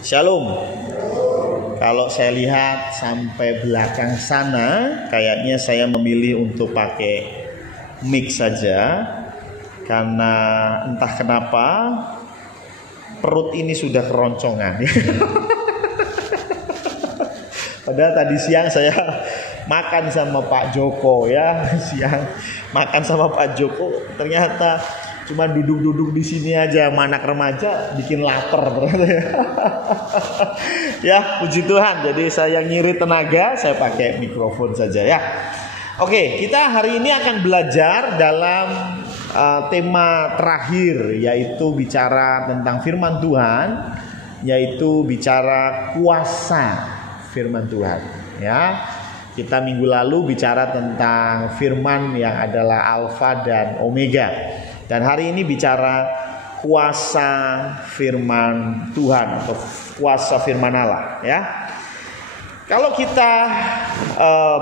Shalom. Kalau saya lihat sampai belakang sana, kayaknya saya memilih untuk pakai mic saja. Karena entah kenapa perut ini sudah keroncongan. Padahal tadi siang saya makan sama Pak Joko ya, siang makan sama Pak Joko, ternyata cuma duduk-duduk di sini aja sama anak remaja bikin lapar ternyata ya. Ya, puji Tuhan. Jadi saya ngirit tenaga, saya pakai mikrofon saja ya. Oke, kita hari ini akan belajar dalam tema terakhir, yaitu bicara tentang firman Tuhan, yaitu bicara kuasa firman Tuhan ya. Kita minggu lalu bicara tentang firman yang adalah Alfa dan Omega. Dan hari ini bicara kuasa firman Tuhan atau kuasa firman Allah ya. Kalau kita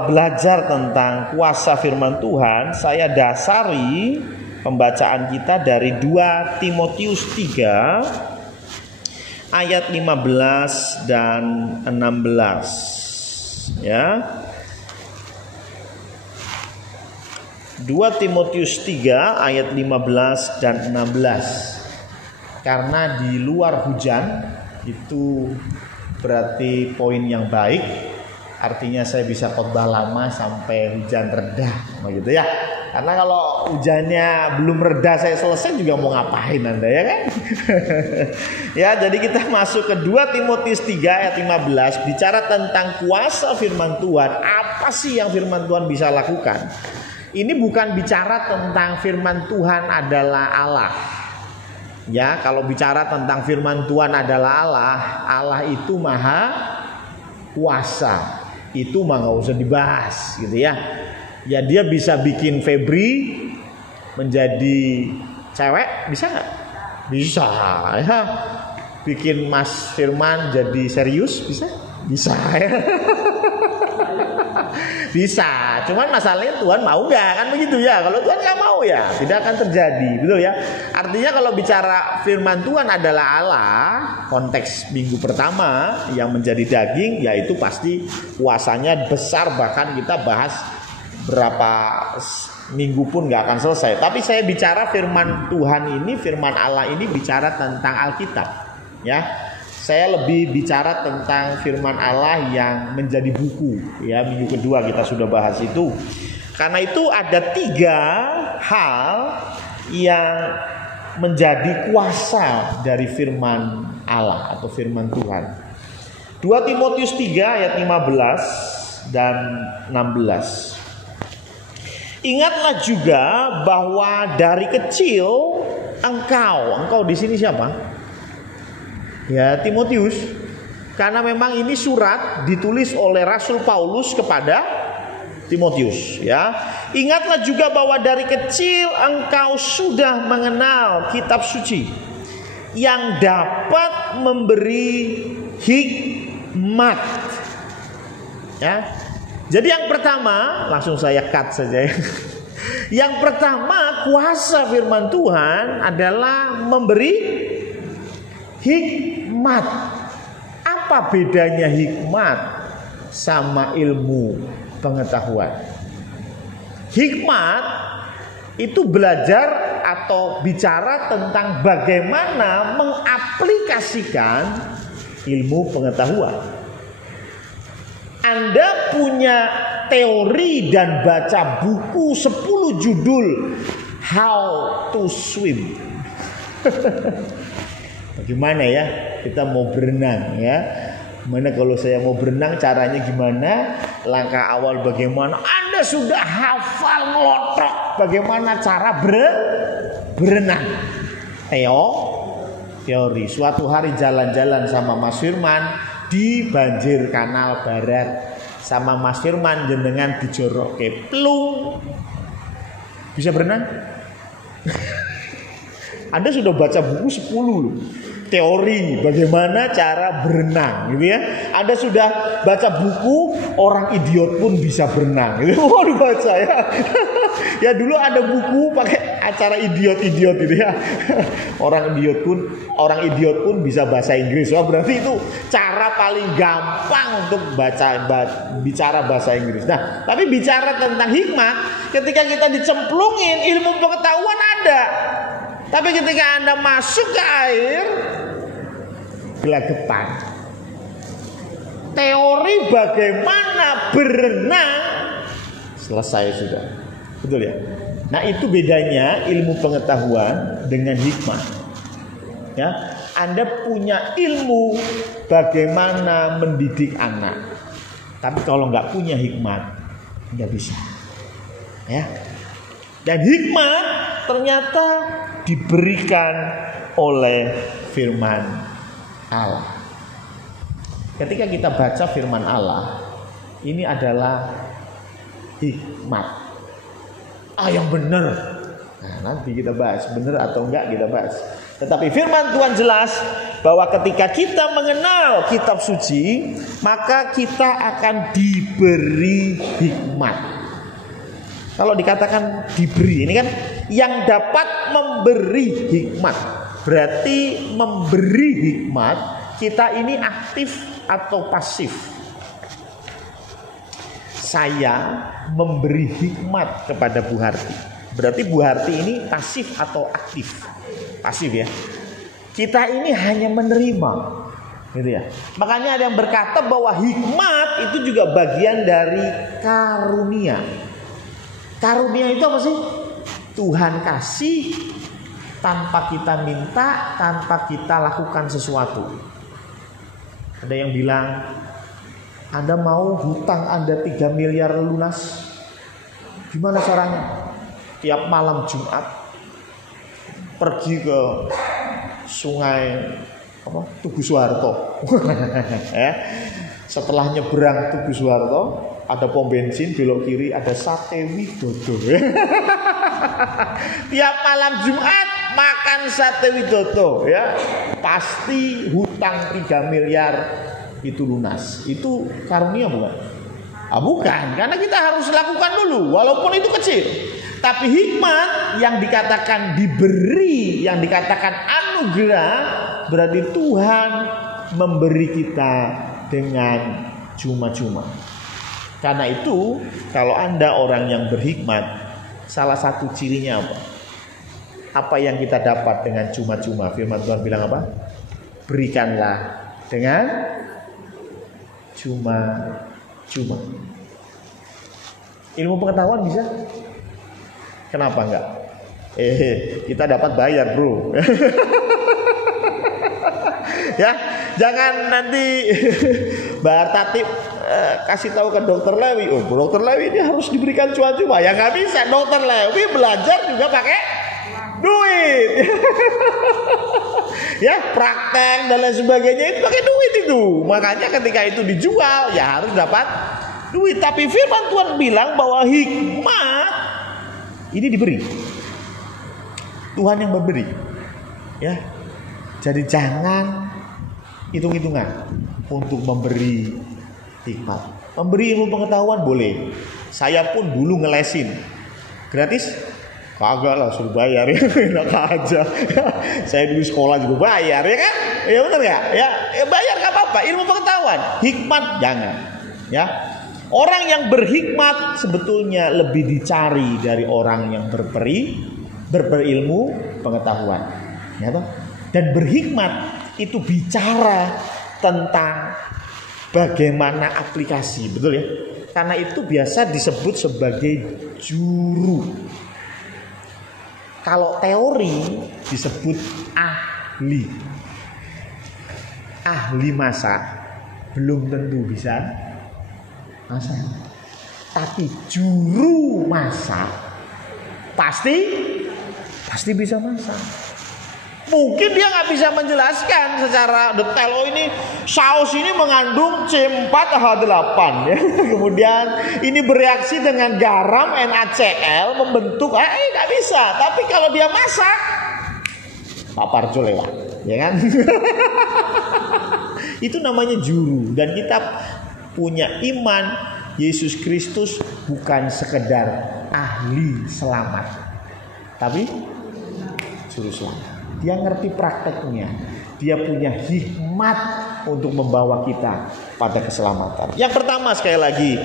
belajar tentang kuasa firman Tuhan, saya dasari pembacaan kita dari 2 Timotius 3 ayat 15 dan 16 ya. 2 Timotius 3 ayat 15 dan 16. Karena di luar hujan itu berarti poin yang baik. Artinya saya bisa khotbah lama sampai hujan reda begitu ya. Karena kalau hujannya belum reda saya selesai juga mau ngapain Anda ya kan? Ya, jadi kita masuk ke 2 Timotius 3 ayat 15, bicara tentang kuasa firman Tuhan. Apa sih yang firman Tuhan bisa lakukan? Ini bukan bicara tentang firman Tuhan adalah Allah. Ya, kalau bicara tentang firman Tuhan adalah Allah, Allah itu maha kuasa. Itu mah nggak usah dibahas gitu ya. Ya, dia bisa bikin Febri menjadi cewek, bisa nggak? Bisa ya. Bikin Mas Firman jadi serius, bisa? Bisa ya. Bisa, cuman masalahnya Tuhan mau nggak, kan begitu ya. Kalau Tuhan nggak mau ya tidak akan terjadi, betul ya. Artinya kalau bicara firman Tuhan adalah Allah, konteks minggu pertama yang menjadi daging, yaitu pasti kuasanya besar, bahkan kita bahas berapa minggu pun nggak akan selesai. Tapi saya bicara firman Tuhan ini, firman Allah ini bicara tentang Alkitab ya. Saya lebih bicara tentang firman Allah yang menjadi buku ya. Minggu kedua kita sudah bahas itu. Karena itu ada 3 hal yang menjadi kuasa dari firman Allah atau firman Tuhan. 2 Timotius 3 ayat 15 dan 16. Ingatlah juga bahwa dari kecil engkau di sini siapa? Ya, Timotius. Karena memang ini surat ditulis oleh Rasul Paulus kepada Timotius ya. Ingatlah juga bahwa dari kecil engkau sudah mengenal kitab suci yang dapat memberi hikmat ya. Jadi yang pertama, langsung saya cut saja ya. Yang pertama, kuasa firman Tuhan adalah memberi hikmat. Apa bedanya hikmat sama ilmu pengetahuan? Hikmat itu belajar atau bicara tentang bagaimana mengaplikasikan ilmu pengetahuan. Anda punya teori dan baca buku 10 judul How to Swim. Bagaimana ya kita mau berenang ya? Mana kalau saya mau berenang caranya gimana? Langkah awal bagaimana? Anda sudah hafal ngelotok bagaimana cara berenang. Teori. Suatu hari jalan-jalan sama Mas Firman di banjir Kanal Barat. Sama Mas Firman jenengan dijorok ke plung. Bisa berenang? Anda sudah baca buku 10 loh. Teori bagaimana cara berenang gitu ya. Anda sudah baca buku orang idiot pun bisa berenang gitu. Oh, dibaca ya. Ya dulu ada buku pakai acara idiot-idiot gitu ya. Orang idiot pun bisa bahasa Inggris. Wah, berarti itu cara paling gampang untuk bicara bahasa Inggris. Nah, tapi bicara tentang hikmat, ketika kita dicemplungin, ilmu pengetahuan ada. Tapi ketika Anda masuk ke air, gelagapan. Teori bagaimana berenang selesai sudah. Betul ya? Nah, itu bedanya ilmu pengetahuan dengan hikmat. Ya, Anda punya ilmu bagaimana mendidik anak. Tapi kalau nggak punya hikmat, nggak bisa. Ya. Dan hikmat ternyata diberikan oleh firman Allah. Ketika kita baca firman Allah, ini adalah hikmat. Yang benar. Nah, nanti kita bahas benar atau enggak kita bahas. Tetapi firman Tuhan jelas bahwa ketika kita mengenal kitab suci, maka kita akan diberi hikmat. Kalau dikatakan diberi, ini kan yang dapat memberi hikmat. Berarti memberi hikmat, kita ini aktif atau pasif. Saya memberi hikmat kepada Bu Harti. Berarti Bu Harti ini pasif atau aktif? Pasif ya. Kita ini hanya menerima, gitu ya. Makanya ada yang berkata bahwa hikmat itu juga bagian dari karunia. Karunia itu apa sih? Tuhan kasih tanpa kita minta, tanpa kita lakukan sesuatu. Ada yang bilang, Anda mau hutang Anda 3 miliar lunas? Gimana caranya? Tiap malam Jumat pergi ke sungai Tugu Soeharto. Ya. Setelah nyebrang Tugu Soeharto, ada pom bensin, belok kiri ada sate Widodo. Tiap malam Jumat makan sate Widodo, ya. Pasti hutang 3 miliar itu lunas. Itu karunia bukan? Bukan, karena kita harus lakukan dulu walaupun itu kecil. Tapi hikmat yang dikatakan diberi, yang dikatakan anugerah, berarti Tuhan memberi kita dengan cuma-cuma. Karena itu, kalau Anda orang yang berhikmat, salah satu cirinya apa? Apa yang kita dapat dengan cuma-cuma? Firman Tuhan bilang apa? Berikanlah dengan cuma-cuma. Ilmu pengetahuan bisa? Kenapa enggak? Kita dapat bayar, bro. Ya, jangan nanti Mbak Artatip kasih tahu ke Dokter Lewi, Dokter Lewi ini harus diberikan cuma-cuma. Ya nggak bisa, Dokter Lewi belajar juga pakai duit. Ya, praktek dan lain sebagainya itu pakai duit itu. Makanya ketika itu dijual, ya harus dapat duit. Tapi firman Tuhan bilang bahwa hikmat ini diberi. Tuhan yang memberi. Ya. Jadi jangan hitung-hitungan untuk memberi hikmat. Memberi ilmu pengetahuan boleh. Saya pun dulu ngelesin. Gratis? Kagak lah, suruh bayar ya. Enak aja. Saya dulu sekolah juga bayar, ya kan? Ya benar ya? Ya bayar gak apa-apa. Ilmu pengetahuan, hikmat jangan. Ya. Orang yang berhikmat sebetulnya lebih dicari dari orang yang berilmu pengetahuan. Ya toh? Dan berhikmat itu bicara tentang bagaimana aplikasi, betul ya? Karena itu biasa disebut sebagai juru. Kalau teori disebut ahli. Ahli masak belum tentu bisa masak. Tapi juru masak pasti bisa masak. Mungkin dia nggak bisa menjelaskan secara detail. Oh ini saus ini mengandung C4H8 ya. Kemudian ini bereaksi dengan garam NaCl membentuk. Nggak bisa. Tapi kalau dia masak, Pak Parjo lewat, ya kan? Itu namanya juru. Dan kita punya iman Yesus Kristus bukan sekedar ahli selamat. tapi juru selamat. Dia ngerti prakteknya. Dia punya hikmat untuk membawa kita pada keselamatan. Yang pertama, sekali lagi,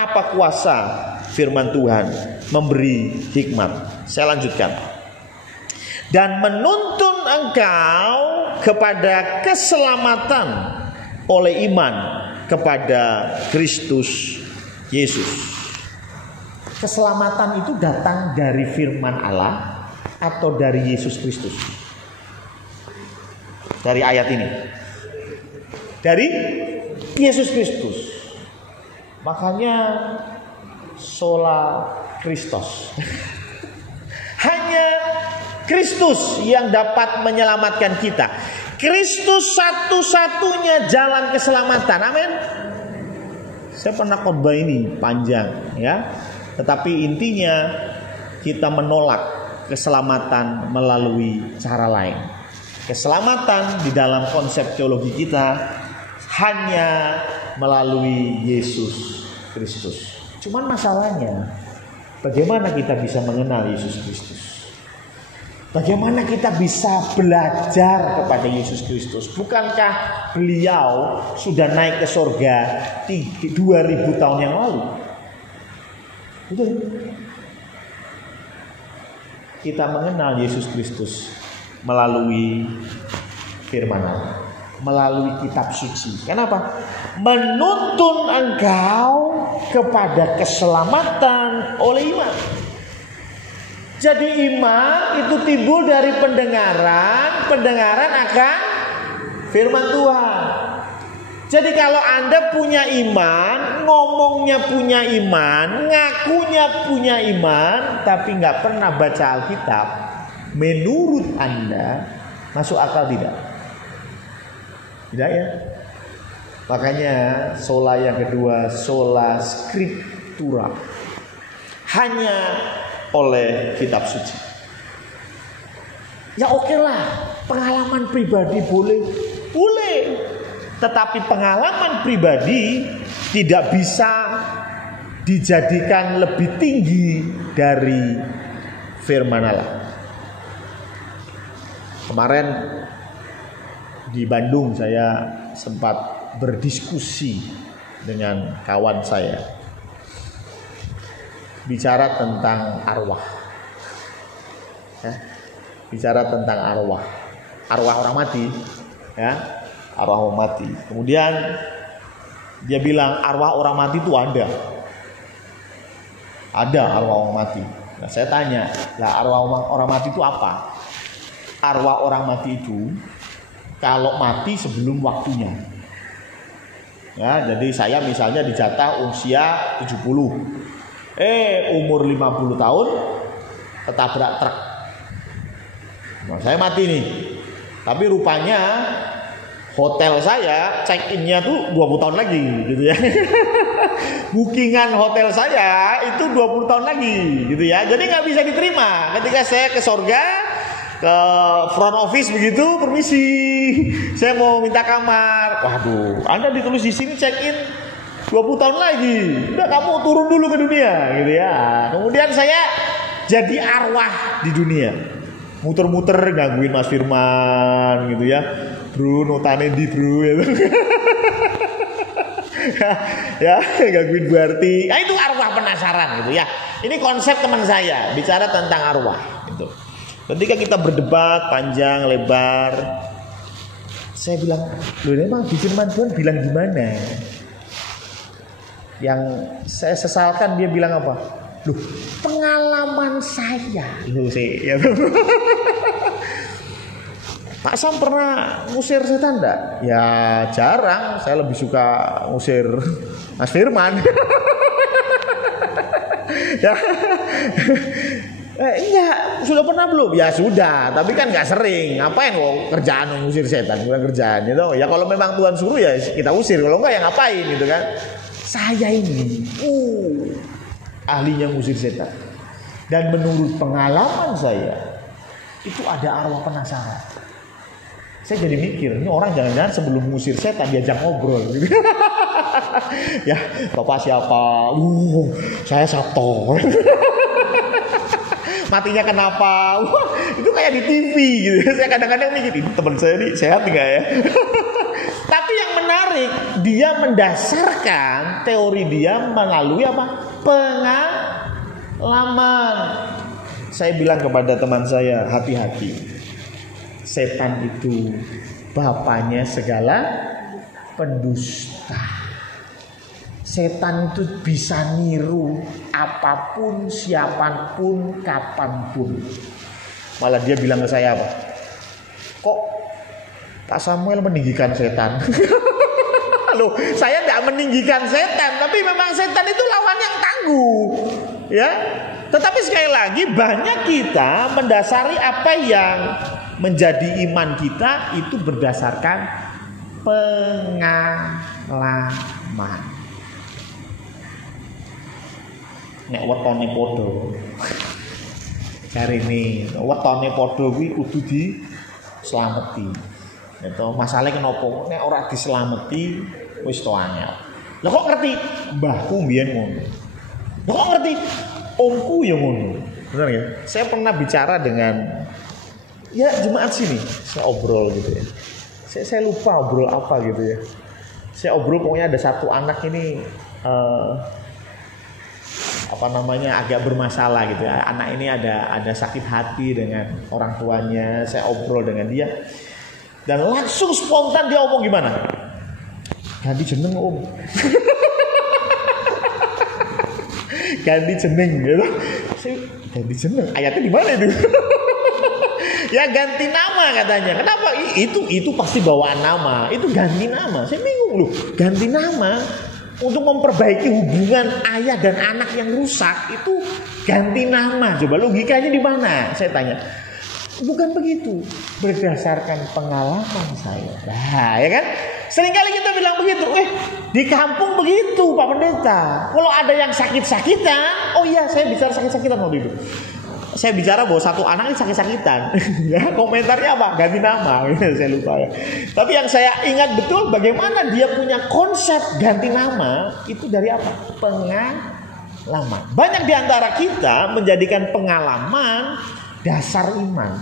apa kuasa firman Tuhan memberi hikmat? Saya lanjutkan. Dan menuntun engkau kepada keselamatan oleh iman kepada Kristus Yesus. Keselamatan itu datang dari firman Allah atau dari Yesus Kristus? Dari ayat ini, dari Yesus Kristus. Makanya sola Christos. Hanya Kristus yang dapat menyelamatkan kita. Kristus satu-satunya jalan keselamatan. Amin. Saya pernah khotbah ini panjang, ya. Tetapi intinya kita menolak keselamatan melalui cara lain. Keselamatan di dalam konsep teologi kita hanya melalui Yesus Kristus. Cuman masalahnya, bagaimana kita bisa mengenal Yesus Kristus? Bagaimana kita bisa belajar kepada Yesus Kristus? Bukankah beliau sudah naik ke surga 2000 tahun yang lalu? Betul. Kita mengenal Yesus Kristus melalui firman Allah, melalui kitab suci. Kenapa? Menuntun engkau kepada keselamatan oleh iman. Jadi iman itu timbul dari pendengaran akan firman Tuhan. Jadi kalau Anda punya iman, ngomongnya punya iman, ngakunya punya iman, tapi nggak pernah baca Alkitab, menurut Anda masuk akal tidak? Tidak ya? Makanya sola yang kedua, sola scriptura, hanya oleh kitab suci. Ya oke lah, pengalaman pribadi boleh. Tetapi pengalaman pribadi tidak bisa dijadikan lebih tinggi dari firman Allah. Kemarin di Bandung saya sempat berdiskusi dengan kawan saya, bicara tentang arwah, ya, bicara tentang arwah orang mati, ya, arwah orang mati. Kemudian dia bilang arwah orang mati itu ada arwah orang mati. Nah, saya tanya, lah arwah orang mati itu apa? Arwah orang mati itu kalau mati sebelum waktunya. Ya, jadi saya misalnya dijatah usia 70. Umur 50 tahun ketabrak truk. Nah, saya mati nih. Tapi rupanya hotel saya check-in-nya tuh 20 tahun lagi gitu ya. Bookingan hotel saya itu 20 tahun lagi gitu ya. Jadi nggak bisa diterima ketika saya ke surga, ke front office begitu, permisi, saya mau minta kamar. Waduh, Anda ditulis di sini check-in 20 tahun lagi. Udah kamu turun dulu ke dunia gitu ya. Kemudian saya jadi arwah di dunia. Muter-muter gangguin Mas Firman gitu ya. Bro, notane di bro ya. Ya, gangguin Bu Arti. Nah, itu arwah penasaran gitu ya. Ini konsep teman saya bicara tentang arwah gitu. Ketika kita berdebat panjang lebar, saya bilang, loh memang di firman Tuhan bilang gimana? Yang saya sesalkan dia bilang apa? Loh, pengalaman saya. Loh sih, ya. Pak Sam pernah ngusir setan enggak? Ya jarang, saya lebih suka ngusir Mas Firman. Ya. Enggak, sudah pernah belum? Ya sudah, tapi kan enggak sering. Ngapain kok kerjaan ngusir setan? Bukan kerjaan gitu. Ya kalau memang Tuhan suruh ya kita usir, kalau enggak ya ngapain gitu kan. Saya ini ahlinya ngusir setan. Dan menurut pengalaman saya itu ada arwah penasaran. Saya jadi mikir, ini orang jangan-jangan sebelum ngusir setan diajak ngobrol gitu. Ya, Bapak siapa? Saya Sabto. matinya kenapa? Wah, itu kayak di TV gitu. Saya kadang-kadang mikir, ini teman saya nih sehat nggak ya? Tapi yang menarik, dia mendasarkan teori dia melalui apa? Pengalaman. Saya bilang kepada teman saya, hati-hati. Setan itu bapaknya segala pendusta. Setan itu bisa niru apapun, siapapun, kapanpun. Malah dia bilang ke saya apa? Kok Pak Samuel meninggikan setan? Loh, saya tidak meninggikan setan, tapi memang setan itu lawan yang tangguh, ya. Tetapi sekali lagi banyak kita mendasari apa yang menjadi iman kita itu berdasarkan pengalaman. Nek wetone padha. Hari ini wetone padha kuwi kudu dislameti. Itu masalahnya kenapa? Nek ora dislameti wis to anyar. Lah kok ngerti? Mbahku mbiyen ngono. Lah kok ngerti? Omku ya ngono. Benar ya? Saya pernah bicara dengan ya jemaat sini. Saya obrol gitu ya. Saya lupa obrol apa gitu ya. Saya obrol pokoknya ada satu anak ini agak bermasalah gitu ya. Anak ini ada sakit hati dengan orang tuanya. Saya obrol dengan dia dan langsung spontan dia omong gimana? Ganti jeneng om. Ganti jeneng gitu. Ganti jeneng. Ayatnya di mana itu? Ya ganti nama katanya. Kenapa? Itu pasti bawaan nama. Itu ganti nama. Saya bingung loh. Ganti nama untuk memperbaiki hubungan ayah dan anak yang rusak itu ganti nama. Coba logikanya di mana? Saya tanya. Bukan begitu. Berdasarkan pengalaman saya. Nah, ya kan? Seringkali kita bilang begitu. Di kampung begitu, Pak Pendeta. Kalau ada yang sakit-sakitan, oh iya, saya bicara sakit-sakitan waktu itu. Saya bicara bahwa satu anak ini sakit-sakitan. Ya, komentarnya apa? Ganti nama. Saya lupa ya. Tapi yang saya ingat betul bagaimana dia punya konsep ganti nama itu dari apa? Pengalaman. Banyak di antara kita menjadikan pengalaman dasar iman.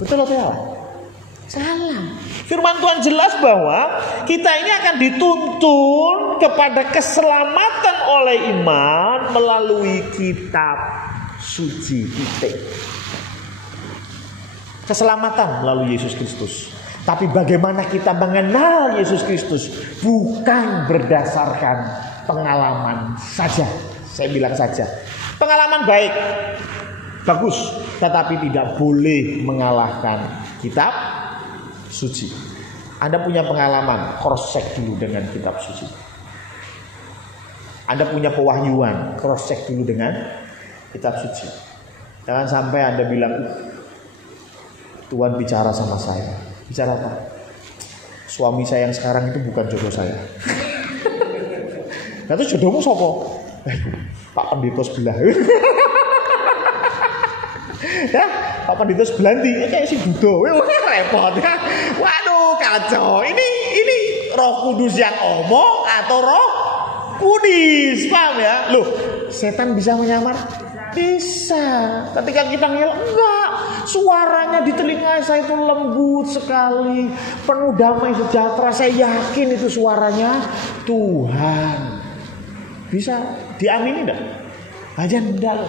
Betul atau salah? Salah. Firman Tuhan jelas bahwa kita ini akan dituntun kepada keselamatan oleh iman melalui kitab suci. Keselamatan melalui Yesus Kristus. Tapi bagaimana kita mengenal Yesus Kristus bukan berdasarkan pengalaman saja. Saya bilang saja. Pengalaman baik, bagus, tetapi tidak boleh mengalahkan kitab suci. Anda punya pengalaman, cross check dulu dengan kitab suci. Anda punya pewahyuan, cross check dulu dengan kitab suci. Jangan sampai Anda bilang, Tuhan bicara sama saya. Bicara apa? Suami saya yang sekarang itu bukan jodoh saya. Nah, itu jodohmu siapa? Pak Pendeta sebelah. Ya, Pak Pendeta sebelah nih, kayak si Dudo. Repot ya. Waduh, kacau. Ini Roh Kudus yang omong atau Roh Kudus? Paham ya? Loh, setan bisa menyamar? Bisa. Ketika kita ngelak, enggak. Suaranya di telinga saya itu lembut sekali, penuh damai sejahtera. Saya yakin itu suaranya Tuhan. Bisa diamini enggak? Aja enggak.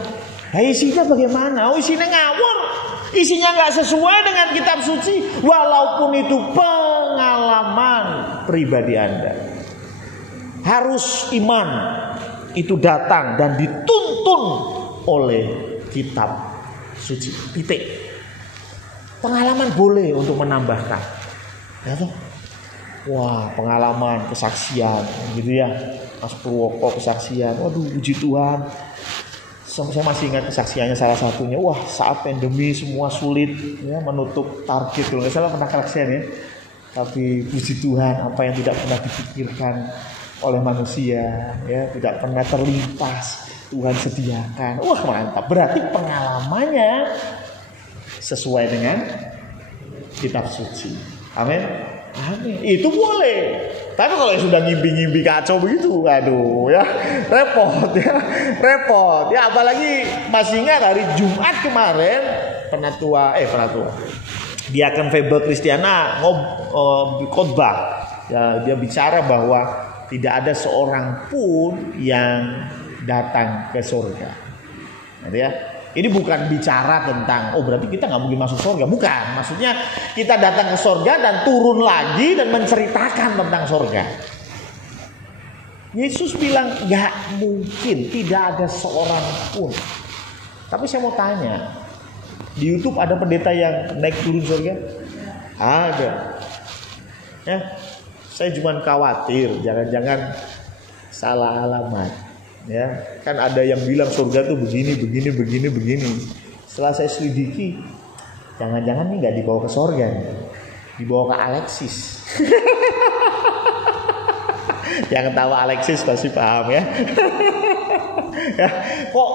Nah, isinya bagaimana? Oh, isinya ngawur. Isinya enggak sesuai dengan kitab suci, walaupun itu pengalaman pribadi Anda. Harus iman itu datang dan dituntun oleh kitab suci. Titik. Pengalaman boleh untuk menambahkan. Ya toh? Wah, pengalaman, kesaksian gitu ya. Mas Purwoko kesaksian. Waduh, puji Tuhan. Saya masih ingat kesaksiannya salah satunya. Wah, saat pandemi semua sulit ya, menutup target. Kalau nggak salah pernah kesaksian ya. Tapi puji Tuhan, apa yang tidak pernah dipikirkan oleh manusia ya, tidak pernah terlintas, Tuhan sediakan. Wah, mantap. Berarti pengalamannya sesuai dengan kitab suci. Amin. Aneh. Itu boleh. Tapi kalau sudah ngimpi-ngimpi kacau begitu, aduh ya, repot ya, repot. Ya apalagi masih ingat hari Jumat kemarin penatua Diaken Febel Kristiana khotbah. Ya, dia bicara bahwa tidak ada seorang pun yang datang ke surga. Gitu ya. Ini bukan bicara tentang berarti kita nggak mungkin masuk surga, bukan. Maksudnya kita datang ke surga dan turun lagi dan menceritakan tentang surga. Yesus bilang nggak mungkin, tidak ada seorang pun. Tapi saya mau tanya, di YouTube ada pendeta yang naik turun surga? Ada. Ya, saya cuma khawatir jangan-jangan salah alamat. Ya, kan ada yang bilang surga tuh begini. Setelah saya selidiki, jangan-jangan nih nggak dibawa ke surga, dibawa ke Alexis. Yang tahu Alexis pasti paham ya. Ya, kok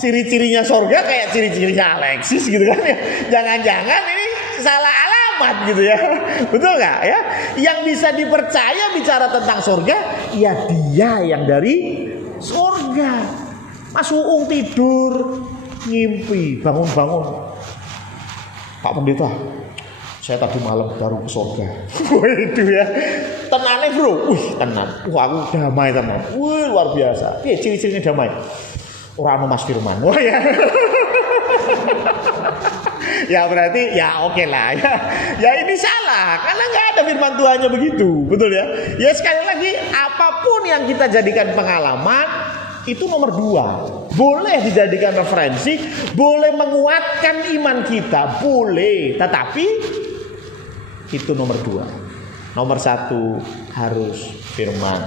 ciri-cirinya surga kayak ciri-cirinya Alexis gitu kan ya? Jangan-jangan ini salah alamat gitu ya, betul nggak ya? Yang bisa dipercaya bicara tentang surga, ya dia yang dari surga. Mas Uung tidur ngimpi bangun-bangun, Pak Pendeta, saya tadi malam baru ke surga. Itu ya, tenane bro, tenan, aku damai tenan, luar biasa. Ciri-cirinya damai. Orang Mas Firman, ya. Ya berarti ya oke lah ya. Ya ini salah karena nggak ada firman Tuhannya begitu, betul ya. Ya sekali lagi apapun yang kita jadikan pengalaman itu nomor 2. Boleh dijadikan referensi, boleh menguatkan iman kita, boleh. Tetapi itu nomor 2. Nomor 1 harus firman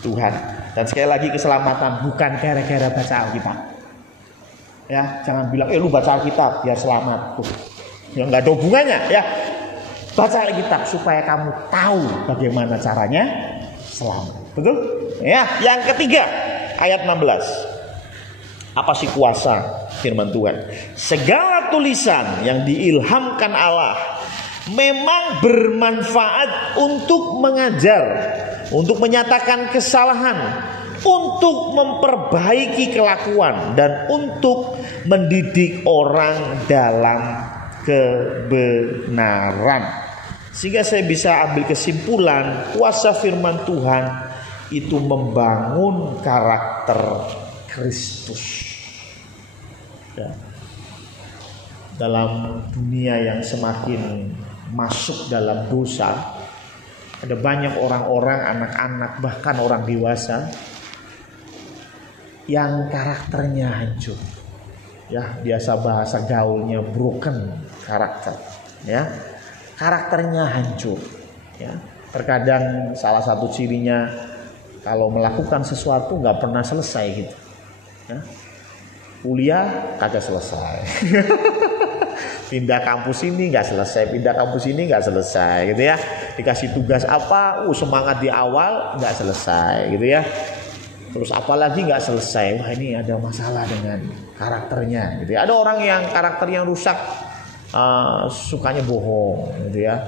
Tuhan. Dan sekali lagi keselamatan bukan gara-gara baca Alkitab. Ya, jangan bilang lu baca Alkitab biar selamat. Ya nggak ada hubungannya ya. Baca Alkitab supaya kamu tahu bagaimana caranya selamat. Betul? Ya, yang ketiga ayat 16. Apa sih kuasa firman Tuhan? Segala tulisan yang diilhamkan Allah memang bermanfaat untuk mengajar, untuk menyatakan kesalahan, untuk memperbaiki kelakuan, dan untuk mendidik orang dalam kebenaran. Sehingga saya bisa ambil kesimpulan, kuasa firman Tuhan itu membangun karakter Kristus. Ya. Dalam dunia yang semakin masuk dalam dosa, ada banyak orang-orang, anak-anak, bahkan orang dewasa yang karakternya hancur. Ya, biasa bahasa gaulnya broken karakter. Ya, karakternya hancur. Ya, terkadang salah satu cirinya kalau melakukan sesuatu nggak pernah selesai gitu. Ya, kuliah kagak selesai. Pindah kampus ini nggak selesai, pindah kampus ini nggak selesai, gitu ya. Dikasih tugas apa, semangat di awal nggak selesai, gitu ya. Terus apalagi nggak selesai, wah ini ada masalah dengan karakternya, gitu ya. Ada orang yang karakternya rusak, sukanya bohong, gitu ya.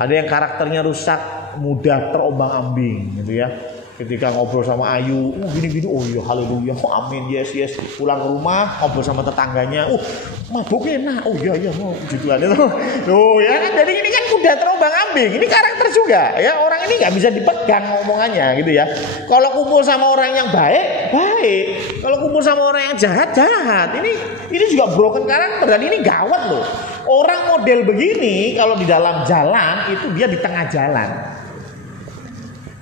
Ada yang karakternya rusak, mudah terombang-ambing, gitu ya. Ketika ngobrol sama Ayu, gini-gini, oh iya haleluya, oh amin, yes. Pulang ke rumah, ngobrol sama tetangganya, mabuk enak, oh iya, mau jualan itu. Loh ya kan, jadi ini kan udah terombang-ambing, ini karakter juga. Ya, orang ini nggak bisa dipegang omongannya gitu ya. Kalau kumpul sama orang yang baik. Kalau kumpul sama orang yang jahat. Ini juga broken karakter dan ini gawat loh. Orang model begini kalau di dalam jalan itu dia di tengah jalan.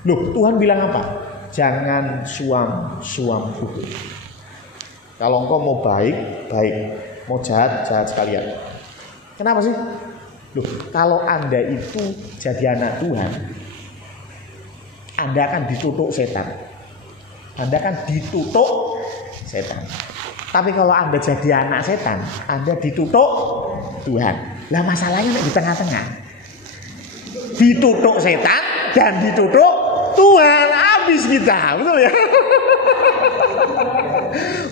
Loh, Tuhan bilang apa? Jangan suam kuku. Kalau engkau mau baik, mau jahat sekalian. Kenapa sih? Loh, kalau Anda itu jadi anak Tuhan, Anda akan ditutup setan. Tapi kalau Anda jadi anak setan, Anda ditutup Tuhan. Lah masalahnya di tengah-tengah. Ditutup setan dan ditutup Tuhan, habis kita, betul ya?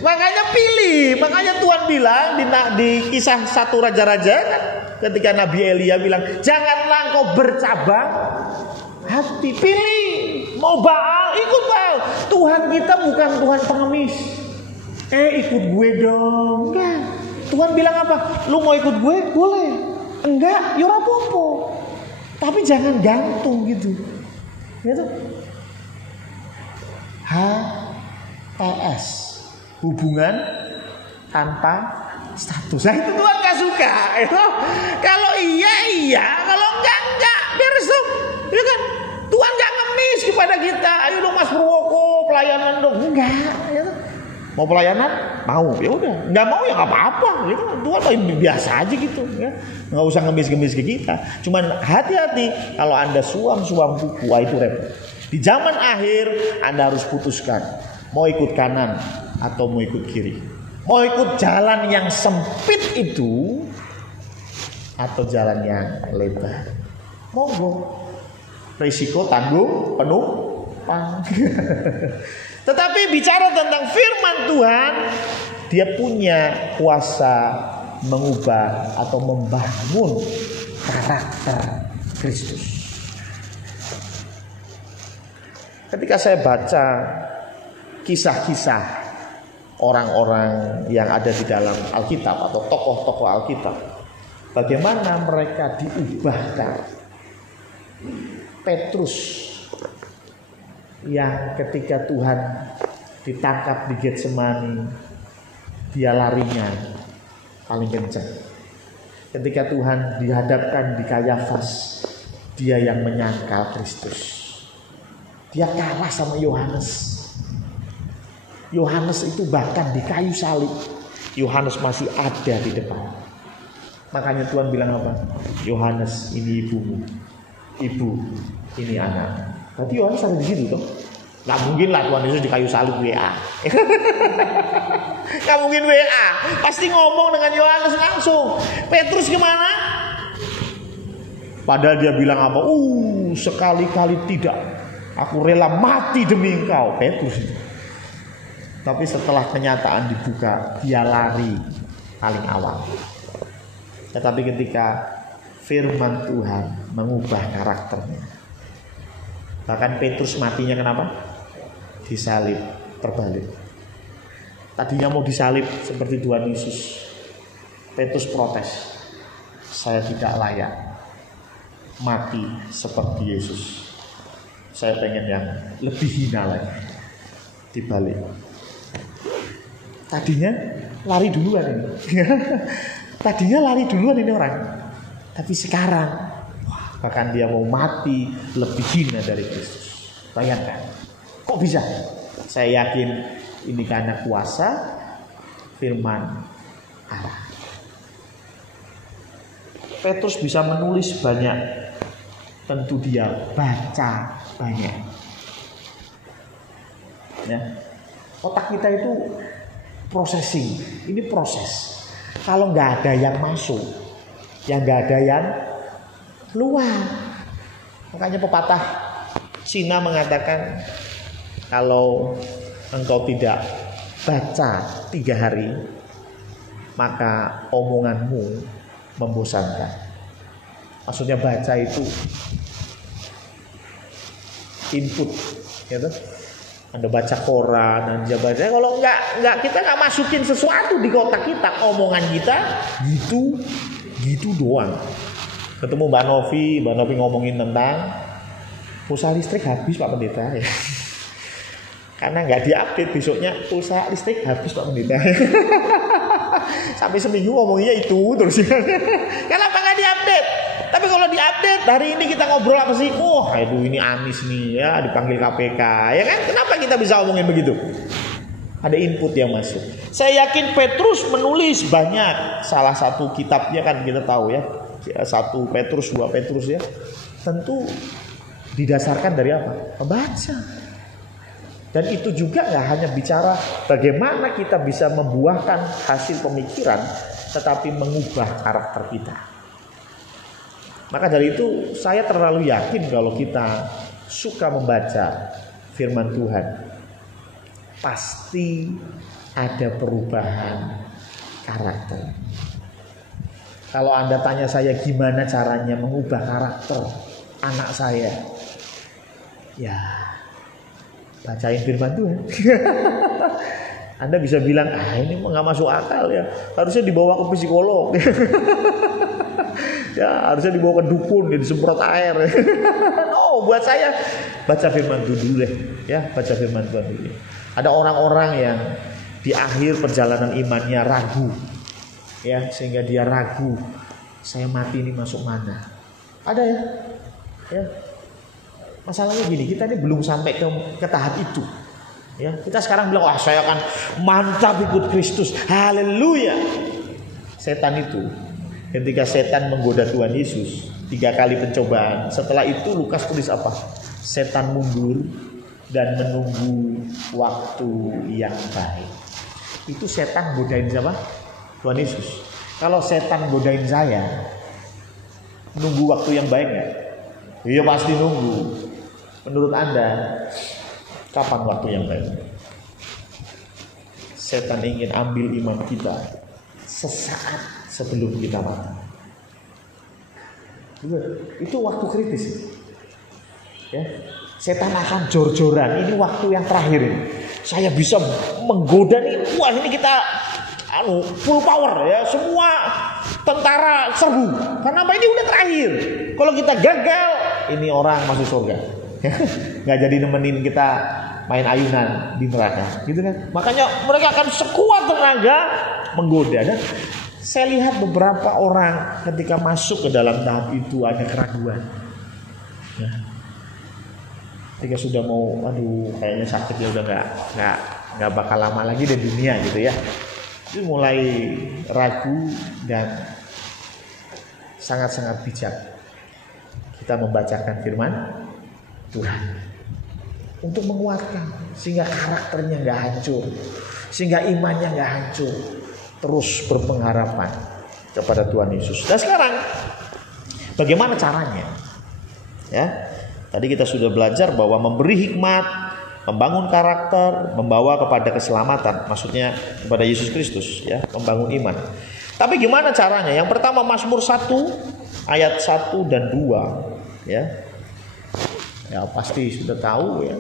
Makanya pilih, makanya Tuhan bilang di kisah 1 Raja-Raja kan, ketika Nabi Elia bilang, janganlah engkau bercabang hati, pilih mau Baal, ikut Baal. Tuhan kita bukan Tuhan pengemis. Ikut gue dong. Enggak. Tuhan bilang apa? Lu mau ikut gue? Boleh. Enggak, ya ora apa-apa. Tapi jangan gantung gitu. Gitu. HTS, hubungan tanpa status. Nah itu Tuhan gak suka. Kalau iya, kalau enggak, beres tuh. Ya kan? Tuhan gak ngemis kepada kita. Ayo dong Mas Purwoko, pelayanan dong. Enggak. Ya kan? Mau pelayanan? Mau. Ya udah. Enggak mau ya nggak apa-apa. Gitu. Tuhan biasa aja gitu. Ya. Nggak usah ngemis-ngemis ke kita. Cuman hati-hati kalau Anda suam-suam kuku, itu repot. Di zaman akhir Anda harus putuskan. Mau ikut kanan atau mau ikut kiri. Mau ikut jalan yang sempit itu atau jalan yang lebar. Monggo. Risiko tanggung penumpang. Tetapi bicara tentang firman Tuhan, dia punya kuasa mengubah atau membangun karakter Kristus. Ketika saya baca kisah-kisah orang-orang yang ada di dalam Alkitab atau tokoh-tokoh Alkitab, bagaimana mereka diubahkan. Petrus yang ketika Tuhan ditangkap di Getsemani, dia larinya paling kencang. Ketika Tuhan dihadapkan di Kayafas, dia yang menyangkal Kristus. Dia kalah sama Yohanes. Yohanes itu bahkan di kayu salib, Yohanes masih ada di depan. Makanya Tuhan bilang apa? Yohanes, ini ibumu. Ibu, ini anak. Berarti Yohanes ada di situ toh? Gak mungkin lah Tuhan Yesus di kayu salib WA. Gak mungkin WA. Pasti ngomong dengan Yohanes langsung. Petrus gimana? Padahal dia bilang apa? Sekali-kali tidak. Aku rela mati demi engkau. Petrus itu. Tapi setelah kenyataan dibuka, dia lari paling awal. Tetapi ketika firman Tuhan mengubah karakternya, bahkan Petrus matinya kenapa? Disalib terbalik. Tadinya mau disalib seperti Tuhan Yesus. Petrus protes. Saya tidak layak mati seperti Yesus. Saya pengen yang lebih hina lagi. Dibalik. Tadinya lari duluan ini. Tadinya lari duluan ini orang. Tapi sekarang bahkan dia mau mati lebih hina dari Kristus. Bayangkan. Kok bisa? Saya yakin ini karena kuasa firman Allah. Petrus bisa menulis banyak. Tentu dia baca banyak. Ya. Otak kita itu processing. Ini proses. Kalau nggak ada yang masuk, yang nggak ada yang keluar. Makanya pepatah Cina mengatakan, kalau engkau tidak baca 3 hari, maka omonganmu membosankan. Maksudnya baca itu input, gitu. Anda baca koran, Anda baca. Kalau enggak kita nggak masukin sesuatu di kotak kita, omongan kita gitu doang. Ketemu Mbak Novi ngomongin tentang pulsa listrik habis Pak Pendeta. Ya. Karena nggak diupdate, besoknya pulsa listrik habis Pak Pendeta. Sampai seminggu ngomongnya itu terus. Kenapa nggak diupdate? Tapi kalau diupdate, hari ini kita ngobrol apa sih? Aduh ini Anies nih ya, dipanggil KPK. Ya kan? Kenapa kita bisa ngomongin begitu? Ada input yang masuk. Saya yakin Petrus menulis banyak. Salah satu kitabnya kan kita tahu ya. 1 Petrus, 2 Petrus ya. Tentu didasarkan dari apa? Membaca. Dan itu juga gak hanya bicara bagaimana kita bisa membuahkan hasil pemikiran, tetapi mengubah karakter kita. Maka dari itu saya terlalu yakin kalau kita suka membaca firman Tuhan, pasti ada perubahan karakter. Kalau Anda tanya saya gimana caranya mengubah karakter anak saya, ya bacain firman Tuhan. Anda bisa bilang, ini mah nggak masuk akal ya, harusnya dibawa ke psikolog. Ya harusnya dibawa ke dukun, disemprot air. No, buat saya baca firman Tuhan dulu deh, ya baca firman Tuhan dulu. Ada orang-orang yang di akhir perjalanan imannya ragu, ya sehingga dia ragu, saya mati ini masuk mana? Ada ya, ya. Masalahnya gini, kita ini belum sampai ke tahap itu. Ya, kita sekarang bilang, wah saya akan mantap ikut Kristus, haleluya. Setan itu, ketika setan menggoda Tuhan Yesus 3 kali pencobaan, setelah itu Lukas tulis apa? Setan mundur dan menunggu waktu yang baik. Itu setan godain siapa? Tuhan Yesus. Kalau setan godain saya, nunggu waktu yang baik nggak? Iya pasti nunggu. Menurut Anda, kapan waktu yang baik? Setan ingin ambil iman kita sesaat sebelum kita mati. Itu waktu kritis. Ya, setan akan jor-joran. Ini waktu yang terakhir. Saya bisa menggoda nih. Wah ini kita full power ya. Semua tentara serbu. Karena apa? Ini udah terakhir. Kalau kita gagal, ini orang masuk surga. Nggak jadi nemenin kita main ayunan di neraka, gitu kan? Makanya mereka akan sekuat tenaga menggoda. Dan saya lihat beberapa orang ketika masuk ke dalam tahap itu ada keraguan. Ya. Ketika sudah mau, aduh kayaknya sakit ya, udah nggak bakal lama lagi di dunia gitu ya. Itu mulai ragu dan sangat-sangat bijak kita membacakan firman Tuhan untuk menguatkan sehingga karakternya nggak hancur, sehingga imannya nggak hancur, terus berpengharapan kepada Tuhan Yesus. Dan sekarang bagaimana caranya? Ya, tadi kita sudah belajar bahwa memberi hikmat, membangun karakter, membawa kepada keselamatan, maksudnya kepada Yesus Kristus, ya, membangun iman. Tapi gimana caranya? Yang pertama Mazmur 1 ayat 1 dan 2, ya. Ya pasti sudah tahu ya.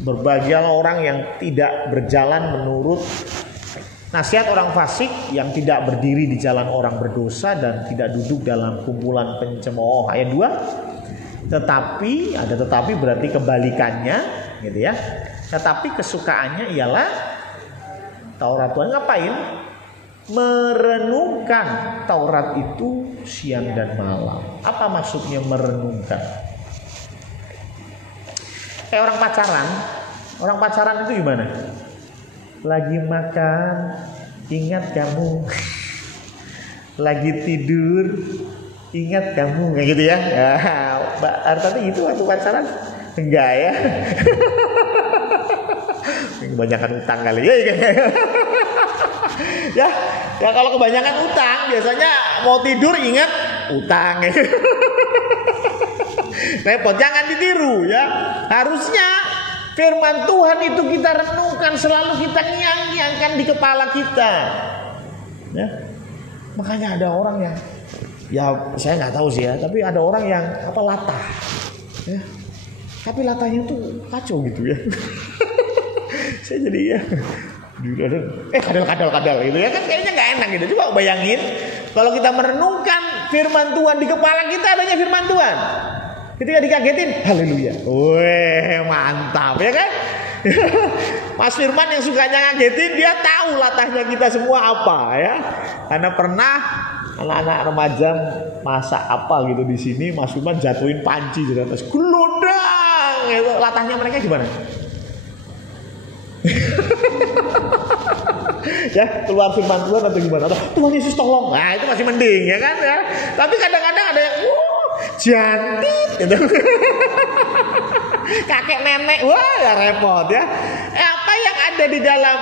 Berbahagialah orang yang tidak berjalan menurut nasihat orang fasik, yang tidak berdiri di jalan orang berdosa, dan tidak duduk dalam kumpulan pencemooh. Ayat 2. Tetapi berarti kebalikannya, gitu ya. Tetapi kesukaannya ialah Taurat Tuhan. Ngapain? Merenungkan Taurat itu siang dan malam. Apa maksudnya merenungkan? Kayak orang pacaran itu gimana? Lagi makan, ingat kamu. Lagi tidur, ingat kamu, kayak gitu ya. Artinya itu waktu pacaran? Enggak ya. Kebanyakan utang kali ya. Ya kalau kebanyakan utang biasanya mau tidur ingat utang. Repot, jangan ditiru ya. Harusnya firman Tuhan itu kita renungkan, selalu kita ngiang-ngiangkan di kepala kita. Ya. Makanya ada orang yang, ya saya nggak tahu sih ya, tapi ada orang yang latah. Ya. Tapi latahnya tuh kacau gitu ya. Saya jadi ya kadal gitu ya, kan kayaknya nggak enak gitu. Coba bayangin kalau kita merenungkan firman Tuhan di kepala kita, adanya firman Tuhan. Ketika dikagetin, haleluya. Weh, mantap ya kan? Mas Firman yang sukanya ngagetin, dia tahu latahnya kita semua apa ya. Karena pernah anak-anak remaja masak apa gitu di sini, Mas Firman jatuhin panci di atas, gelodang. Gitu. Latahnya mereka gimana? Ya, keluar firman Tuhan atau gimana? Atau Tuhan Yesus tolong. Nah, itu masih mending ya kan ya. Tapi kadang-kadang ada yang jantit gitu. Kakek nenek, wah ya repot ya. Apa yang ada di dalam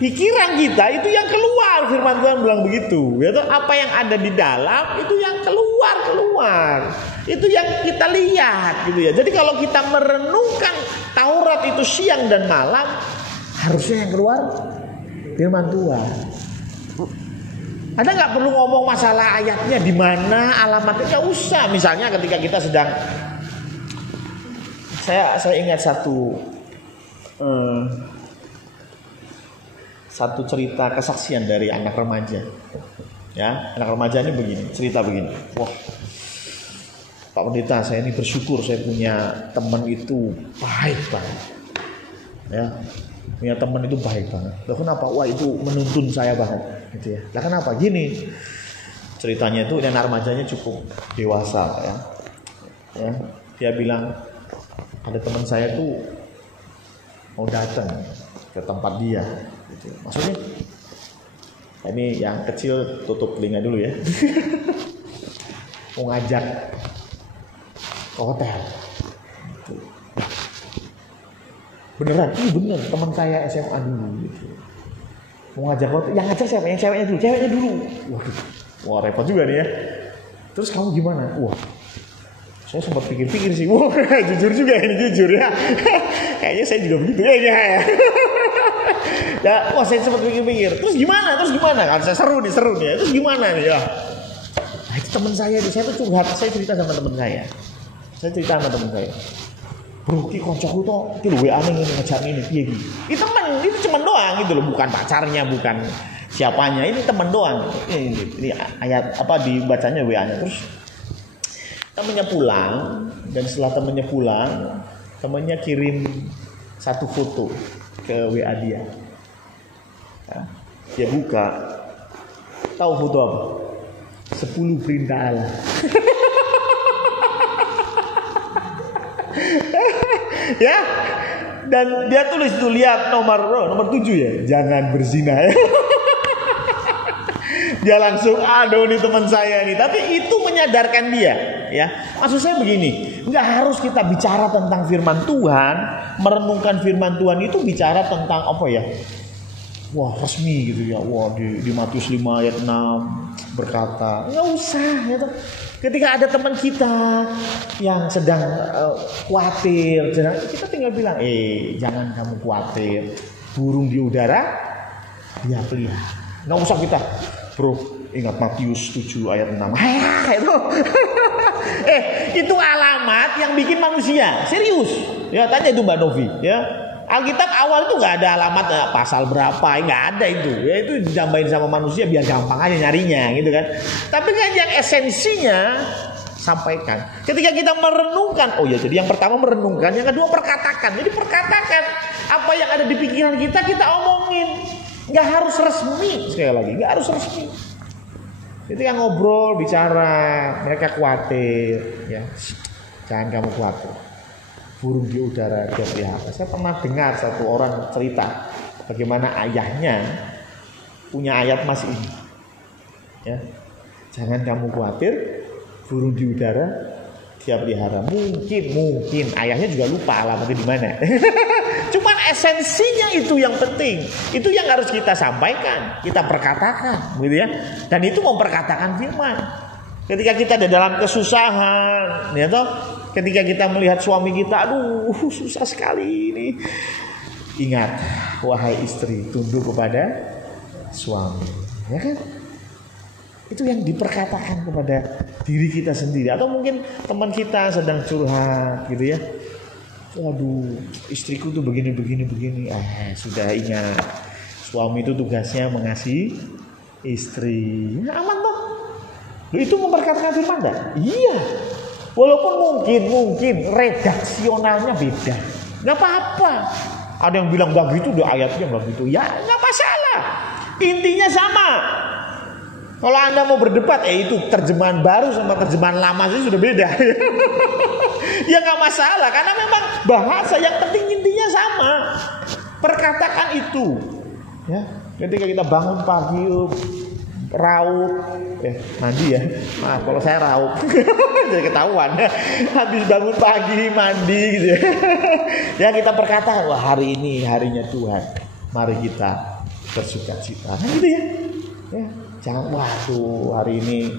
pikiran kita itu yang keluar, firman Tuhan bilang begitu. Yaitu apa yang ada di dalam itu yang keluar. Itu yang kita lihat gitu ya. Jadi kalau kita merenungkan Taurat itu siang dan malam, harusnya yang keluar firman Tuhan. Anda nggak perlu ngomong masalah ayatnya di mana, alamatnya nggak usah. Misalnya ketika kita sedang, saya ingat satu cerita kesaksian dari anak remaja. Ya, anak remaja ini begini, cerita begini. Wah, Pak Pendeta, saya ini bersyukur saya punya teman itu baik banget. Ya, punya teman itu baik banget. Loh kenapa? Wah itu menuntun saya banget, gitu ya. Lah kenapa? Gini, ceritanya itu anak remajanya cukup dewasa, ya. Ya, dia bilang ada teman saya tuh mau datang ke tempat dia, gitu. Maksudnya, ini yang kecil tutup telinga dulu ya. Mau ngajak ke hotel. Beneran, ini bener teman saya SMA dulu gitu. Mau ngajak hotel, yang ngajak siapa? Yang ceweknya dulu. Waduh, wah repot juga nih ya. Terus kamu gimana? Wah, saya sempat pikir-pikir sih. Wah, jujur juga ini, jujur ya. Kayaknya saya juga begitu ya. Ya, wah saya sempat pikir-pikir. Terus gimana? Kan saya seru nih. Terus gimana nih ya? Nah, itu teman saya nih. Saya tuh curhat, saya cerita sama teman saya. Bro, ki koncoku tuh, ki lho WA ning ngejak ini piye ki. Itu teman doang gitu loh, bukan pacarnya, bukan siapanya. Ini teman doang. Ini ayat apa dibacanya WA-nya. Terus temannya pulang, dan setelah temannya pulang, temannya kirim satu foto ke WA dia. Ya, dia buka, tahu foto apa? 10 perintah Allah. Ya, dan dia tulis tuh, lihat nomor 7 ya, jangan berzina ya. Dia langsung, aduh nih teman saya nih. Tapi itu menyadarkan dia, ya. Maksud saya begini, nggak harus kita bicara tentang firman Tuhan, merenungkan firman Tuhan itu bicara tentang apa ya? Wah resmi gitu ya. Wah di Matius 5 ayat 6 berkata, nggak usah gitu. Ketika ada teman kita yang sedang khawatir, kita tinggal bilang, jangan kamu khawatir, burung di udara dia pelihara. Nggak usah kita, bro, ingat Matius 7 ayat 6. Itu. Itu alamat yang bikin manusia serius. Ya tanya itu Mbak Novi, ya. Alkitab awal itu nggak ada alamat pasal berapa, nggak ada itu. Ya itu ditambahin sama manusia biar gampang aja nyarinya, gitu kan. Tapi kan yang esensinya sampaikan. Ketika kita merenungkan, oh ya, jadi yang pertama merenungkan, yang kedua perkatakan. Jadi perkatakan apa yang ada di pikiran kita omongin. Nggak harus resmi, sekali lagi, nggak harus resmi. Itu yang ngobrol, bicara, mereka khawatir, ya. Jangan kamu khawatir. Burung di udara dia pelihara. Saya pernah dengar satu orang cerita bagaimana ayahnya punya ayat mas ini, ya. Jangan kamu khawatir, burung di udara dia pelihara. Mungkin ayahnya juga lupa alamatnya di mana. Cuman esensinya itu yang penting. Itu yang harus kita sampaikan, kita perkatakan, gitu ya. Dan itu memperkatakan firman. Ketika kita ada dalam kesusahan, ya toh, ketika kita melihat suami kita, aduh susah sekali ini. Ingat, wahai istri, tunduk kepada suami, ya kan? Itu yang diperkatakan kepada diri kita sendiri. Atau mungkin teman kita sedang curhat, gitu ya. Waduh, istriku tuh begini. Sudah ingat, suami itu tugasnya mengasihi istri. Ya, aman toh. Itu memperkatakan firman enggak? Iya. Walaupun mungkin redaksionalnya beda. Enggak apa-apa. Ada yang bilang begitu, udah ayatnya begitu. Ya, enggak masalah. Intinya sama. Kalau Anda mau berdebat, itu terjemahan baru sama terjemahan lama sih sudah beda. Ya enggak masalah, karena memang bahasa yang penting intinya sama. Perkatakan itu. Ya, ketika kita bangun pagi, raup, mandi ya. Maaf kalau saya raup. Jadi ketahuan. Habis bangun pagi mandi gitu ya. Ya kita perkatakan, wah hari ini harinya Tuhan. Mari kita bersukacita. Nah gitu ya. Ya, jangan waduh hari ini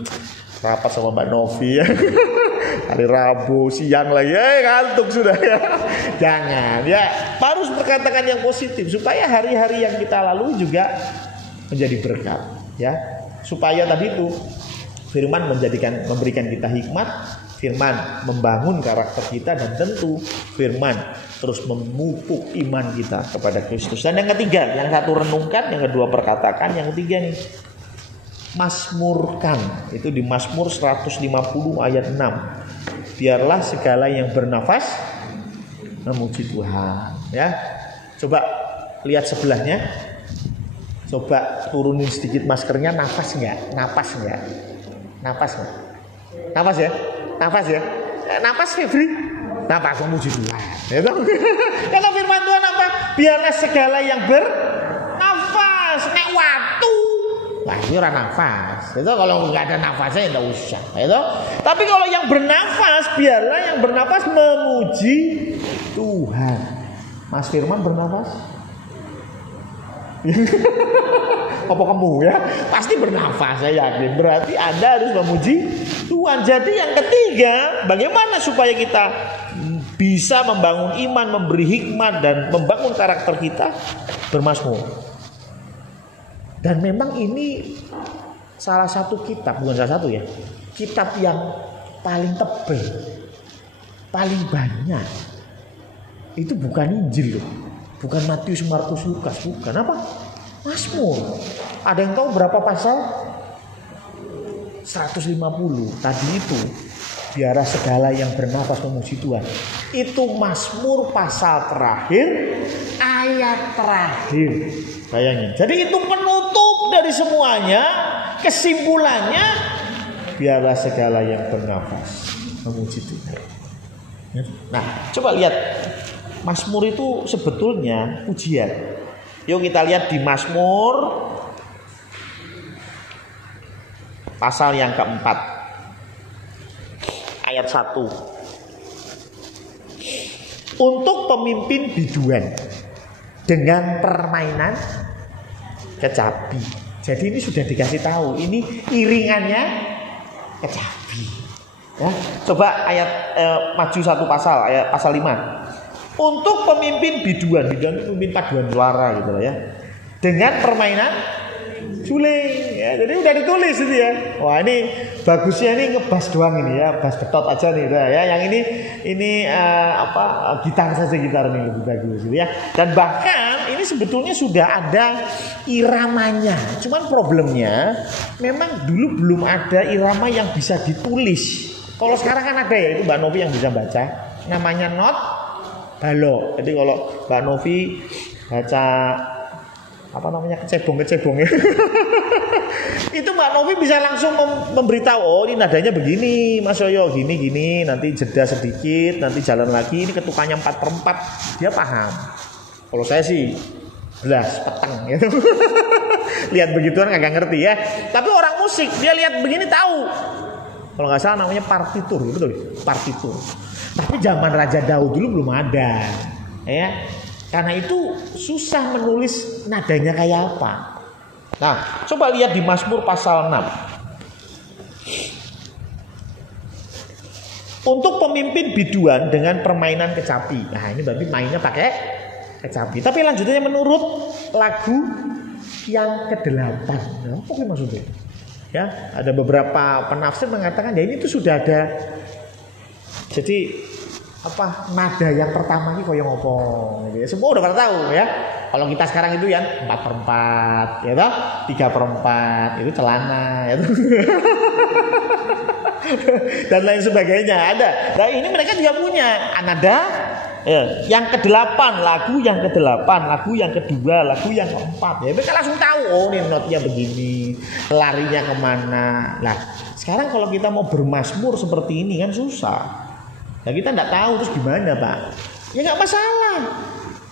rapat sama Mbak Novi ya. Hari Rabu siang lagi, ngantuk sudah ya. Jangan ya, harus berkatakan yang positif supaya hari-hari yang kita lalui juga menjadi berkat ya. supaya tadi itu firman memberikan kita hikmat, firman membangun karakter kita, dan tentu firman terus memupuk iman kita kepada Kristus. Dan yang ketiga, yang satu renungkan, yang kedua perkatakan, yang ketiga nih masmurkan. Itu di Mazmur 150 ayat 6. Biarlah segala yang bernafas memuji Tuhan. Ya, coba lihat sebelahnya. Coba turunin sedikit maskernya, nafas nggak? Napas nggak? Napas nggak? Nafas ya? Nafas ya? Nafas Febri? Nafas memuji Tuhan. Itu. Karena firman Tuhan apa? Biarlah segala yang bernafas. Nek watu. Wah, ini orang nafas. Itu kalau nggak ada nafasnya nggak usah. Itu. Tapi kalau yang bernafas, biarlah yang bernafas memuji Tuhan. Mas Firman bernafas? Apa kamu ya? Pasti bernafas, saya yakin. Berarti Anda harus memuji Tuhan. Jadi yang ketiga, bagaimana supaya kita bisa membangun iman, memberi hikmat, dan membangun karakter kita? Bermazmur. Dan memang ini salah satu kitab, bukan salah satu ya, kitab yang paling tebal, paling banyak. Itu bukan Injil loh. Bukan Matius, Markus, Lukas, bukan. Apa? Mazmur. Ada yang tahu berapa pasal? 150. Tadi itu biarlah segala yang bernafas memuji Tuhan. Itu Mazmur pasal terakhir, ayat terakhir. Bayangin. Jadi itu penutup dari semuanya. Kesimpulannya, biarlah segala yang bernafas memuji Tuhan. Nah, coba lihat. Mazmur itu sebetulnya pujian. Yuk kita lihat di Mazmur pasal yang keempat ayat 1. Untuk pemimpin biduan dengan permainan kecapi. Jadi ini sudah dikasih tahu, ini iringannya kecapi. Ya, coba ayat maju satu pasal, ayat pasal 5. Untuk pemimpin biduan itu pemimpin paduan suara gitu ya. Dengan permainan suling ya. Jadi udah ditulis itu ya. Wah, ini bagusnya ini ngebas doang ini ya, bass betot aja nih ya. Yang ini gitar saja, gitar ini lebih bagus gitu ya. Dan bahkan ini sebetulnya sudah ada iramanya. Cuman problemnya memang dulu belum ada irama yang bisa ditulis. Kalau sekarang kan ada ya, itu Mbak Novi yang bisa baca. Namanya not balok. Jadi kalau Mbak Novi baca apa namanya kecebong ya. Itu Mbak Novi bisa langsung memberitahu, oh ini nadanya begini Mas Yoyo, gini nanti jeda sedikit, nanti jalan lagi, ini ketukannya 4/4. Dia paham. Kalau saya sih belas peteng gitu. Lihat begituan kagak ngerti ya. Tapi orang musik dia lihat begini tahu. Kalau nggak salah namanya partitur, betul? Partitur. Tapi zaman Raja Daud dulu belum ada, ya. Karena itu susah menulis nadanya kayak apa. Nah, coba lihat di Mazmur pasal 6. Untuk pemimpin biduan dengan permainan kecapi. Nah, ini berarti mainnya pakai kecapi. Tapi lanjutannya menurut lagu yang ke-8. Nah, apa maksudnya? Ya, ada beberapa penafsir mengatakan ya ini tuh sudah ada. Jadi nada yang pertama ini koyo ngopo gitu ya. Semua udah pada tahu ya. Kalau kita sekarang itu ya 4/4 ya toh, 3/4 itu celana ya toh. Dan lain sebagainya ada. Nah, ini mereka juga punya nada ya, yang ke-8, lagu yang ke-8, lagu yang kedua, lagu yang ke-4 ya. Mereka langsung tahu, oh ini notnya begini, larinya kemana. Nah, sekarang kalau kita mau bermazmur seperti ini kan susah. Nah, kita enggak tahu terus gimana, Pak? Ya enggak masalah.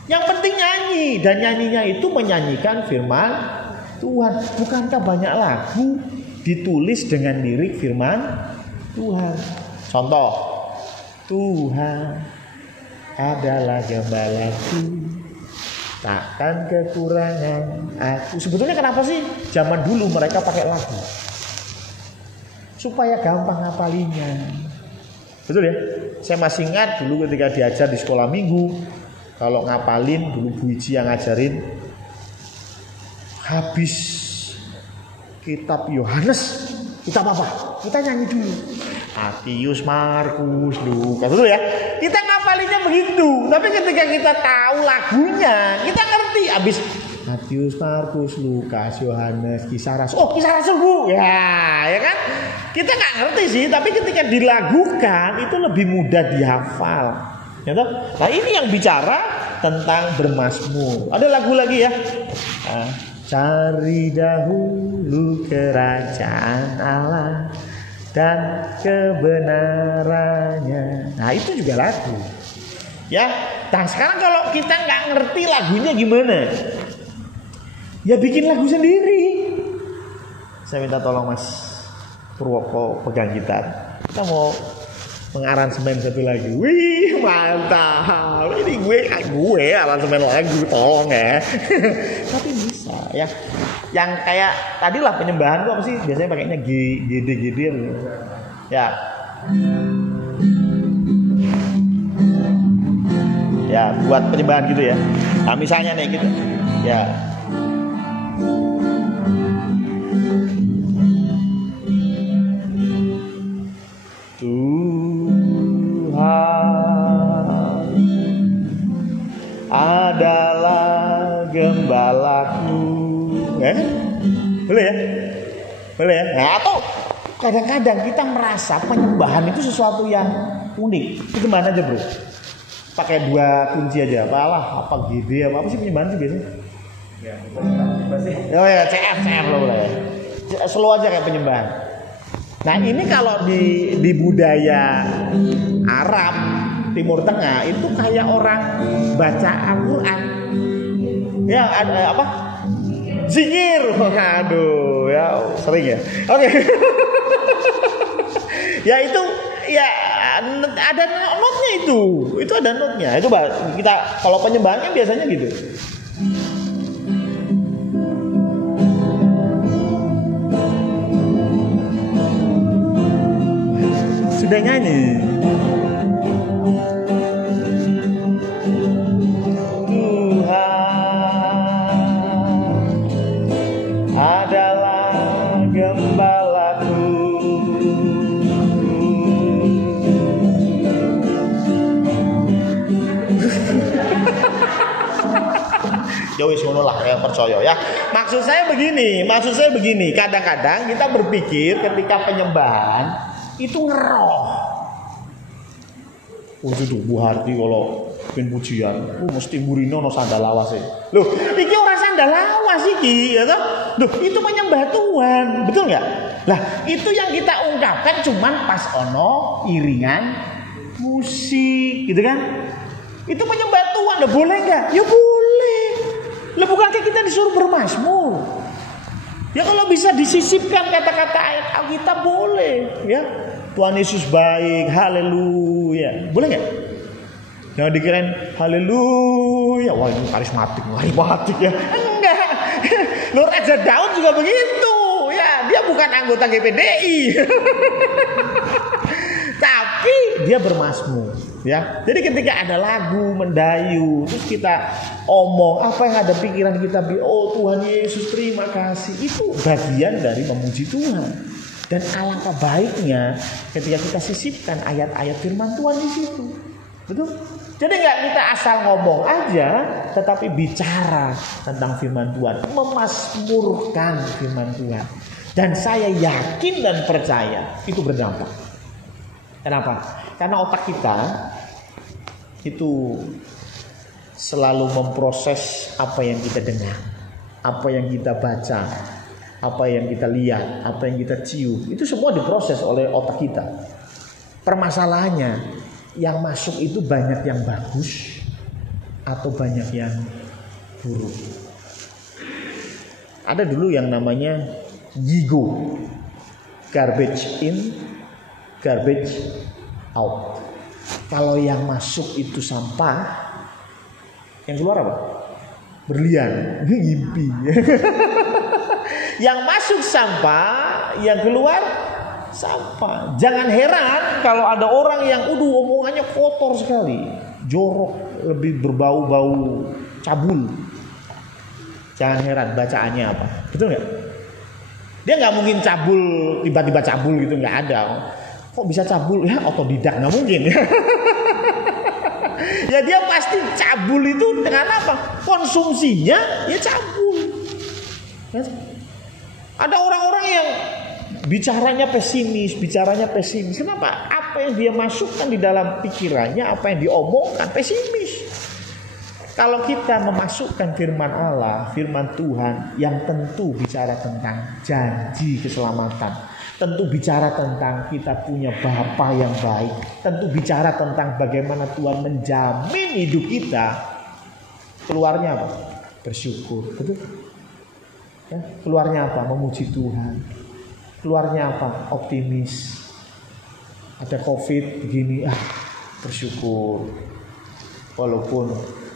Yang penting nyanyi, dan nyanyinya itu menyanyikan firman Tuhan. Bukankah banyak lagu ditulis dengan lirik firman Tuhan? Contoh, Tuhan adalah gembalaku, takkan kekurangan aku. Sebetulnya kenapa sih zaman dulu mereka pakai lagu? Supaya gampang ngapalinya. Betul ya? Saya masih ingat dulu ketika diajar di sekolah minggu, kalau ngapalin dulu Bu Iji yang ngajarin, habis kitab Yohanes, kitab apa? Kita nyanyi dulu. Matius, Markus, Lukas, betul ya? Kita ngapalinnya begitu. Tapi ketika kita tahu lagunya, kita ngerti. Abis Matius, Markus, Lukas, Yohanes, Kisah Rasul. Oh, Kisah Rasul bu, ya kan? Kita nggak ngerti sih. Tapi ketika dilagukan itu lebih mudah dihafal. Ya toh? Nah ini yang bicara tentang bermazmur. Ada lagu lagi ya. Cari dahulu kerajaan Allah dan kebenarannya. Nah itu juga lagu. Ya. Nah sekarang kalau kita nggak ngerti lagunya gimana? Ya bikin lagu sendiri. Saya minta tolong Mas Purwoko pegang gitar. Kita mau mengaransemen satu lagu. Wih mantap. Ini gue aransemen lagu, tolong ya. Tapi bisa ya. Yang kayak tadilah penyembahan tuh apa sih? Biasanya pakainya GD ya. Ya buat penyembahan gitu ya. Nah misalnya nih gitu. Ya. Adalah gembalaku. Boleh ya? Boleh ya? Nah, atau kadang-kadang kita merasa penyembahan itu sesuatu yang unik. Itu mana aja bro? Pakai 2 kunci aja. Apa GD apa sih penyembahan sih biasanya? Ya, oh ya CF lo boleh ya. Slow aja kayak penyembahan. Nah ini kalau di budaya Arab Timur Tengah itu kayak orang baca Al-Quran. Ya ada apa? Zikir. Aduh ya sering ya. Oke. Ya itu ya ada notnya itu. Itu ada notnya. Itu kita kalau penyembahan kan biasanya gitu. Sudah nyanyi. Yowis ngono lah ya percaya ya. Maksud saya begini, kadang-kadang kita berpikir ketika penyembahan itu ngeroh. Oh itu Bu Harti kalau pin pujian, mesti murino no sandalawas sih. Loh, iki ora sandalawas iki, ya toh? Loh, itu menyembah Tuhan, betul nggak? Lah, itu yang kita ungkapkan cuman pas ono iringan musik, gitu kan? Itu menyembah Tuhan, lah boleh nggak? Ya boleh. Lah bukankah kita disuruh bermazmur? Ya kalau bisa disisipkan kata-kata ayat Alkitab boleh, ya. Tuhan Yesus baik, haleluya. Boleh nggak? Jangan dikirain haleluya. Wah ini karismatik ya. Enggak. Lur Raja Daud juga begitu, ya. Dia bukan anggota GPDI. Tapi dia bermazmur, ya. Jadi ketika ada lagu mendayu, terus kita omong apa yang ada pikiran kita, oh Tuhan Yesus terima kasih, itu bagian dari memuji Tuhan. Dan alangkah baiknya ketika kita sisipkan ayat-ayat firman Tuhan di situ, betul? Jadi nggak kita asal ngomong aja, tetapi bicara tentang firman Tuhan, memazmurkan firman Tuhan. Dan saya yakin dan percaya itu berdampak. Kenapa? Karena otak kita itu selalu memproses apa yang kita dengar, apa yang kita baca, apa yang kita lihat, apa yang kita cium. Itu semua diproses oleh otak kita. Permasalahannya, yang masuk itu banyak yang bagus atau banyak yang buruk. Ada dulu yang namanya GIGO, garbage in, garbage out. Kalau yang masuk itu sampah, yang keluar apa? Berlian, ngimpi. Yang masuk sampah, yang keluar sampah. Jangan heran kalau ada orang yang omongannya kotor sekali, jorok, lebih berbau-bau cabul. Jangan heran bacaannya apa, betul nggak? Dia nggak mungkin cabul, tiba-tiba cabul gitu, nggak ada. Kok bisa cabul? Ya otodidak, nggak mungkin. Ya dia pasti cabul itu dengan apa? Konsumsinya ya cabul. Ya. Ada orang-orang yang bicaranya pesimis. Kenapa? Apa yang dia masukkan di dalam pikirannya, apa yang diomongkan pesimis. Kalau kita memasukkan firman Allah, firman Tuhan yang tentu bicara tentang janji keselamatan, tentu bicara tentang kita punya Bapa yang baik, tentu bicara tentang bagaimana Tuhan menjamin hidup kita, keluarnya apa? Bersyukur, betul? Ya, keluarnya apa? Memuji Tuhan. Keluarnya apa? Optimis. Ada COVID begini, bersyukur. Walaupun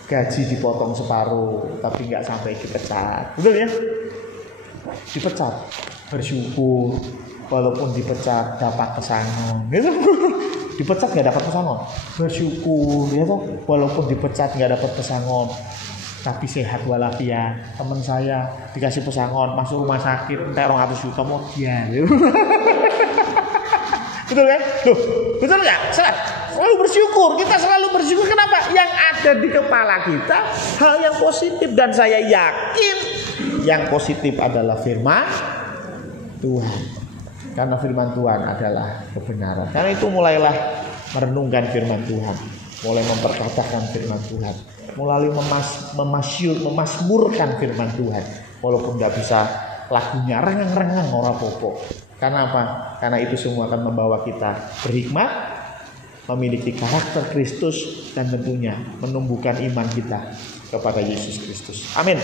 gaji dipotong separuh, tapi nggak sampai dipecat, betul ya? Dipecat, bersyukur. Walaupun dipecat dapat pesangon, gitu. Dipecat nggak dapat pesangon, bersyukur, ya toh. Walaupun dipecat nggak dapat pesangon, tapi sehat walafiat. Teman saya dikasih pesangon, masuk rumah sakit, entek 200 juta mau dia, gitu. Betul kan? Loh, betul nggak? Selalu bersyukur, kita selalu bersyukur. Kenapa? Yang ada di kepala kita hal yang positif, dan saya yakin yang positif adalah firman Tuhan. Karena firman Tuhan adalah kebenaran. Karena itu mulailah merenungkan firman Tuhan, mulai memperkatakan firman Tuhan, mulai memasmurkan firman Tuhan. Walaupun tidak bisa lagunya rengang-rengang ora popo. Karena apa? Karena itu semua akan membawa kita berhikmat, memiliki karakter Kristus, dan tentunya menumbuhkan iman kita kepada Yesus Kristus. Amin.